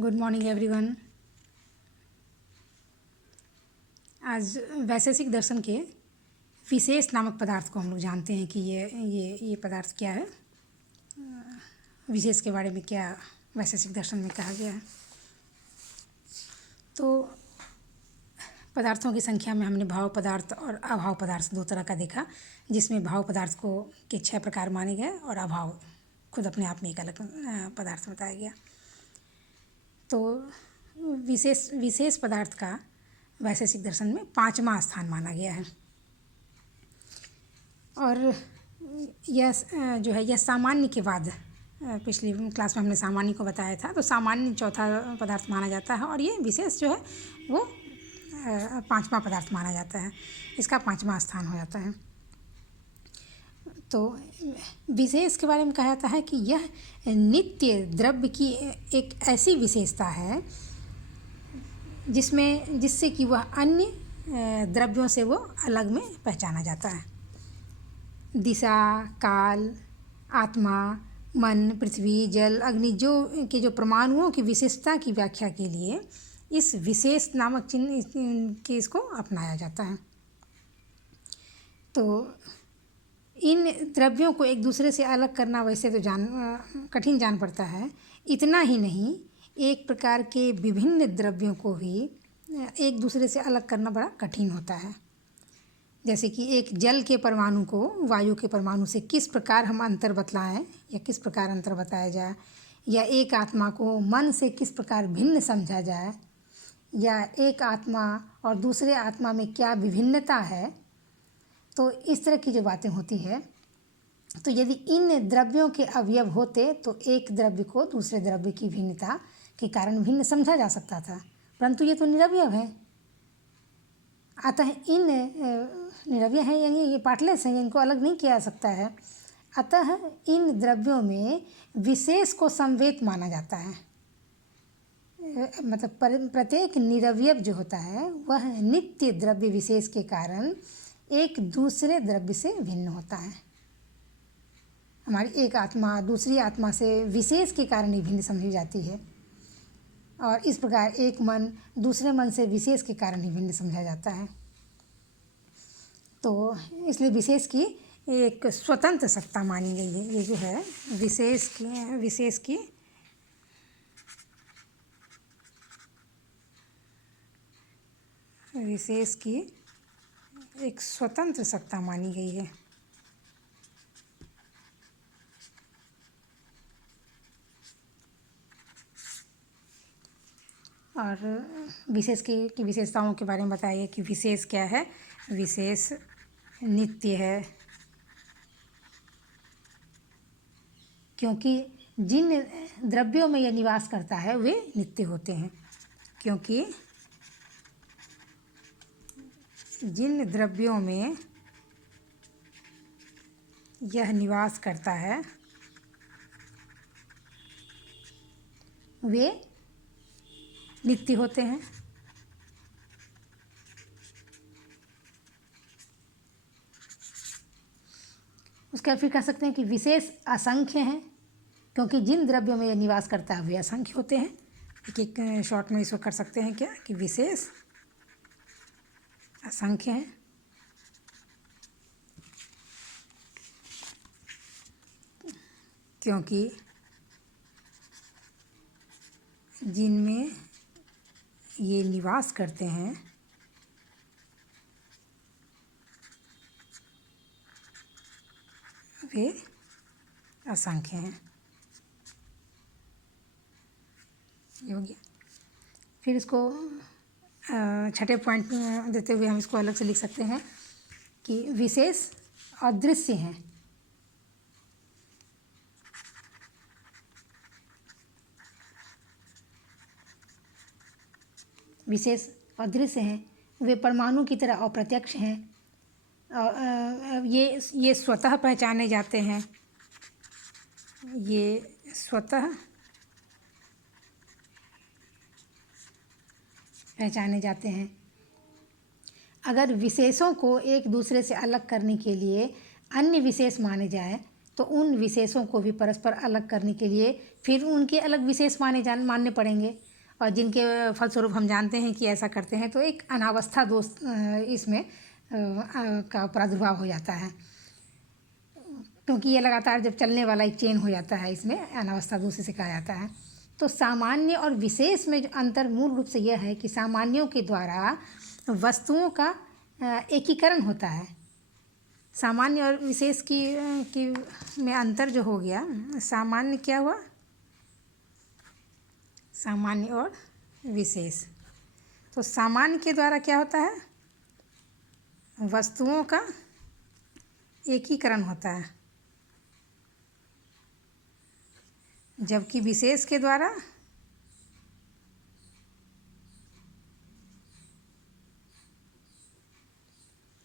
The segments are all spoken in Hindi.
Good morning everyone. आज वैशेषिक दर्शन के विशेष नामक पदार्थ को हम लोग जानते हैं कि ये पदार्थ क्या है, विशेष के बारे में क्या वैशेषिक दर्शन में कहा गया है। तो पदार्थों की संख्या में हमने भाव पदार्थ और अभाव पदार्थ दो तरह का देखा, जिसमें भाव पदार्थ को के 6 प्रकार माने गए और अभाव खुद अपने आप में एक अलग पदार्थ बताया गया। तो विशेष पदार्थ का वैशेषिक दर्शन में 5वां स्थान माना गया है। और यह जो है यह सामान्य के बाद, पिछली क्लास में हमने सामान्य को बताया था, तो सामान्य चौथा पदार्थ माना जाता है और ये विशेष जो है वो 5वां पदार्थ माना जाता है, इसका 5वां स्थान हो जाता है। तो विशेष के बारे में कहा जाता है कि यह नित्य द्रव्य की एक ऐसी विशेषता है जिससे कि वह अन्य द्रव्यों से वो अलग में पहचाना जाता है। दिशा, काल, आत्मा, मन, पृथ्वी, जल, अग्नि जो परमाणुओं की विशेषता की व्याख्या के लिए इस विशेष नामक चिन्ह के इसको अपनाया जाता है। तो इन द्रव्यों को एक दूसरे से अलग करना वैसे तो कठिन जान पड़ता है। इतना ही नहीं, एक प्रकार के विभिन्न द्रव्यों को भी एक दूसरे से अलग करना बड़ा कठिन होता है। जैसे कि एक जल के परमाणु को वायु के परमाणु से किस प्रकार हम अंतर बतलाएं या किस प्रकार अंतर बताया जाए, या एक आत्मा को मन से किस प्रकार भिन्न समझा जाए, या एक आत्मा और दूसरे आत्मा में क्या विभिन्नता है। तो इस तरह की जो बातें होती है, तो यदि इन द्रव्यों के अवयव होते तो एक द्रव्य को दूसरे द्रव्य की भिन्नता के कारण भिन्न समझा जा सकता था, परंतु ये तो निरवयव है। अतः इन निरवयव हैं, यानी ये पार्टलेस हैं, इनको अलग नहीं किया जा सकता है। अतः इन द्रव्यों में विशेष को संवेद माना जाता है। मतलब प्रत्येक निरवयव जो होता है वह नित्य द्रव्य विशेष के कारण एक दूसरे द्रव्य से भिन्न होता है। हमारी एक आत्मा दूसरी आत्मा से विशेष के कारण ही भिन्न समझी जाती है, और इस प्रकार एक मन दूसरे मन से विशेष के कारण ही भिन्न समझा जाता है। तो इसलिए विशेष की एक स्वतंत्र सत्ता मानी गई है। ये जो है विशेष की एक स्वतंत्र सत्ता मानी गई है। और विशेष की विशेषताओं के बारे में बताइए कि विशेष क्या है। विशेष नित्य है, क्योंकि जिन द्रव्यों में यह निवास करता है वे नित्य होते हैं। क्योंकि जिन द्रव्यों में यह निवास करता है वे नित्य होते हैं। उसके फिर कह सकते हैं कि विशेष असंख्य हैं, क्योंकि जिन द्रव्यों में यह निवास करता है वे असंख्य होते हैं। एक शॉर्ट में इसको कर सकते हैं क्या कि विशेष असंख्य हैं, क्योंकि जिनमें ये निवास करते हैं वे असंख्य हैं। ये हो गया। फिर इसको छठे पॉइंट देते हुए हम इसको अलग से लिख सकते हैं कि विशेष अदृश्य हैं। विशेष अदृश्य हैं, वे परमाणु की तरह अप्रत्यक्ष हैं। ये स्वतः पहचाने जाते हैं। ये स्वतः पहचाने जाते हैं। अगर विशेषों को एक दूसरे से अलग करने के लिए अन्य विशेष माने जाए तो उन विशेषों को भी परस्पर अलग करने के लिए फिर उनके अलग विशेष मानने पड़ेंगे। और जिनके फलस्वरूप हम जानते हैं कि ऐसा करते हैं, तो एक अनावस्था दोष इसमें का प्रादुर्भाव हो जाता है, क्योंकि ये लगातार जब चलने वाला एक चेन हो जाता है, इसमें अनावस्था दोष इसे कहा जाता है। तो सामान्य और विशेष में जो अंतर मूल रूप से यह है कि सामान्यों के द्वारा वस्तुओं का एकीकरण होता है। सामान्य और विशेष की में अंतर जो हो गया, सामान्य क्या हुआ, सामान्य और विशेष। तो सामान्य के द्वारा क्या होता है, वस्तुओं का एकीकरण होता है, जबकि विशेष के द्वारा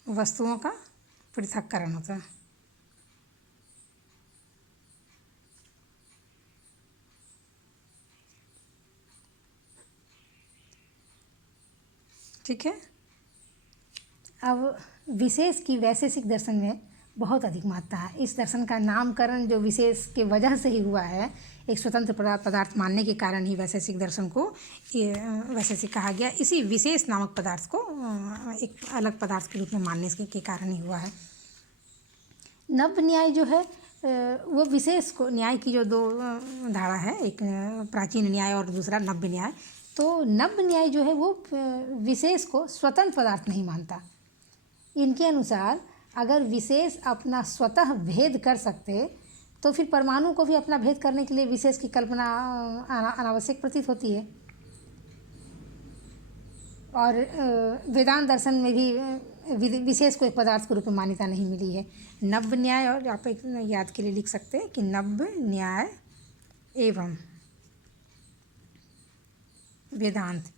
वस्तुओं का पृथक्करण होता है। ठीक है। अब विशेष की वैशेषिक दर्शन में बहुत अधिक महत्ता है। इस दर्शन का नामकरण जो विशेष के वजह से ही हुआ है, एक स्वतंत्र पदार्थ मानने के कारण ही वैशेषिक दर्शन को वैशेषिक कहा गया। इसी विशेष नामक पदार्थ को एक अलग पदार्थ के रूप में मानने के कारण ही हुआ है। नव्य न्याय जो है वो विशेष को, न्याय की जो दो धारा है, एक प्राचीन न्याय और दूसरा नव्य न्याय, तो नव्य न्याय जो है वो विशेष को स्वतंत्र पदार्थ नहीं मानता। इनके अनुसार अगर विशेष अपना स्वतः भेद कर सकते तो फिर परमाणु को भी अपना भेद करने के लिए विशेष की कल्पना अनावश्यक प्रतीत होती है। और वेदांत दर्शन में भी विशेष को एक पदार्थ के रूप में मान्यता नहीं मिली है। नव्य न्याय, और आप एक याद के लिए लिख सकते हैं कि नव्य न्याय एवं वेदांत,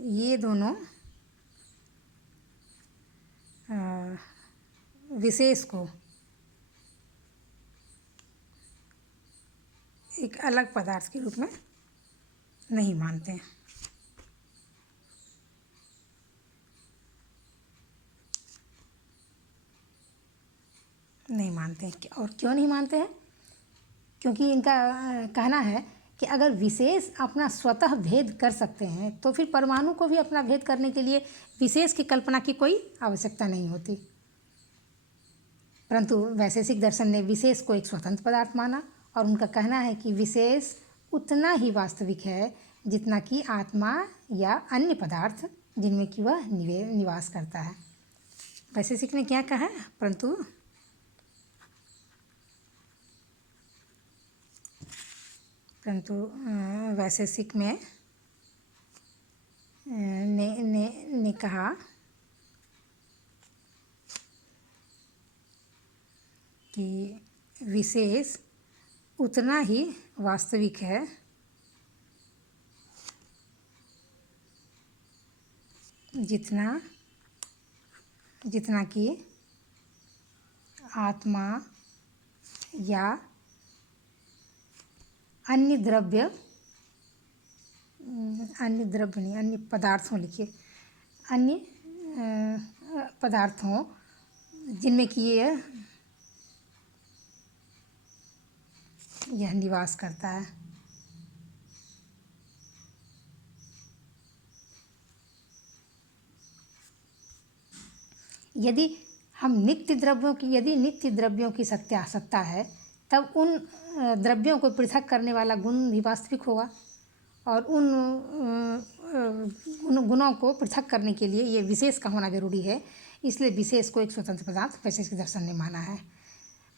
ये दोनों विशेष को एक अलग पदार्थ के रूप में नहीं मानते हैं। नहीं मानते हैं, और क्यों नहीं मानते हैं? क्योंकि इनका कहना है कि अगर विशेष अपना स्वतः भेद कर सकते हैं तो फिर परमाणु को भी अपना भेद करने के लिए विशेष की कल्पना की कोई आवश्यकता नहीं होती। परंतु वैशेषिक दर्शन ने विशेष को एक स्वतंत्र पदार्थ माना, और उनका कहना है कि विशेष उतना ही वास्तविक है जितना कि आत्मा या अन्य पदार्थ जिनमें कि वह निवास करता है। वैशेषिक ने क्या कहा, परंतु वैशेषिक में ने कहा कि विशेष उतना ही वास्तविक है जितना कि आत्मा या अन्य पदार्थों, लिखिए, अन्य पदार्थों जिनमें कि यह निवास करता है। यदि नित्य द्रव्यों की सत्ता है, तब उन द्रव्यों को पृथक करने वाला गुण भी वास्तविक होगा, और उन गुणों को पृथक करने के लिए ये विशेष का होना जरूरी है। इसलिए विशेष को एक स्वतंत्र पदार्थ वैशेषिक दर्शन ने माना है।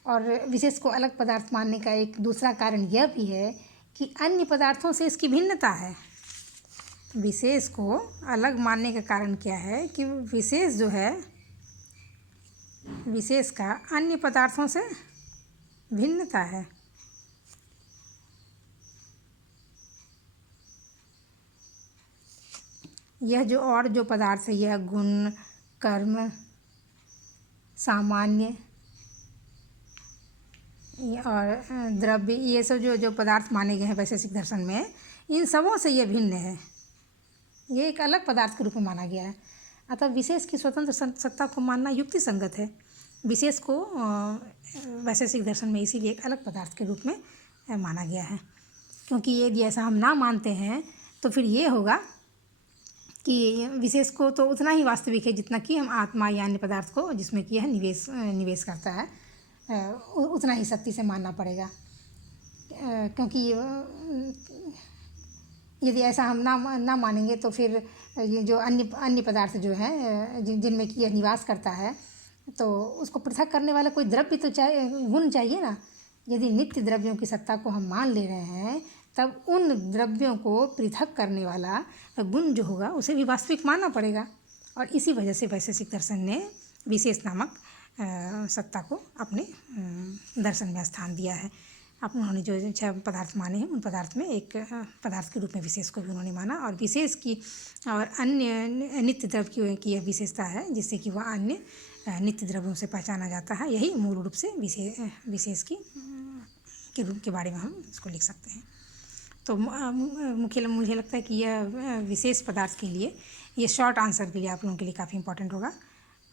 और विशेष को अलग पदार्थ मानने का एक दूसरा कारण यह भी है कि अन्य पदार्थों से इसकी भिन्नता है। विशेष को अलग मानने का कारण क्या है कि विशेष जो है, विशेष का अन्य पदार्थों से भिन्नता है। यह जो पदार्थ है, यह गुण, कर्म, सामान्य और द्रव्य, ये सब जो पदार्थ माने गए हैं वैशेषिक दर्शन में, इन सबों से ये भिन्न है। ये एक अलग पदार्थ के रूप में माना गया है। अतः विशेष की स्वतंत्र सत्ता को मानना युक्ति संगत है। विशेष को वैशेषिक दर्शन में इसीलिए एक अलग पदार्थ के रूप में माना गया है, क्योंकि यदि ऐसा हम ना मानते हैं तो फिर ये होगा कि विशेष को तो उतना ही वास्तविक है जितना कि हम आत्मा या अन्य पदार्थ को जिसमें कि यह निवेश करता है, उतना ही सत्य से मानना पड़ेगा। क्योंकि यदि ऐसा हम ना मानेंगे तो फिर ये जो अन्य पदार्थ जो हैं जिनमें कि यह निवास करता है, तो उसको पृथक करने वाला कोई द्रव्य तो गुण चाहिए ना। यदि नित्य द्रव्यों की सत्ता को हम मान ले रहे हैं, तब उन द्रव्यों को पृथक करने वाला गुण जो होगा उसे भी वास्तविक मानना पड़ेगा। और इसी वजह से वैशेषिक दर्शन ने विशेष नामक सत्ता को अपने दर्शन में स्थान दिया है। अब उन्होंने जो 6 पदार्थ माने हैं, उन पदार्थ में एक पदार्थ के रूप में विशेष को भी उन्होंने माना, और विशेष की और अन्य नित्य द्रव्य की यह विशेषता है जिससे कि वह अन्य नित्य द्रव्यों से पहचाना जाता है। यही मूल रूप से विशेष के रूप के बारे में हम इसको लिख सकते हैं। तो मुझे लगता है कि यह विशेष पदार्थ के लिए, ये शॉर्ट आंसर के लिए आप लोगों के लिए काफ़ी इंपॉर्टेंट होगा,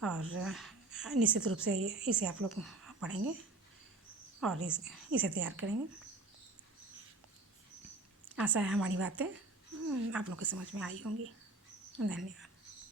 और निश्चित रूप से इसे आप लोग पढ़ेंगे और इसे तैयार करेंगे। आशा है हमारी बातें आप लोग को समझ में आई होंगी। धन्यवाद।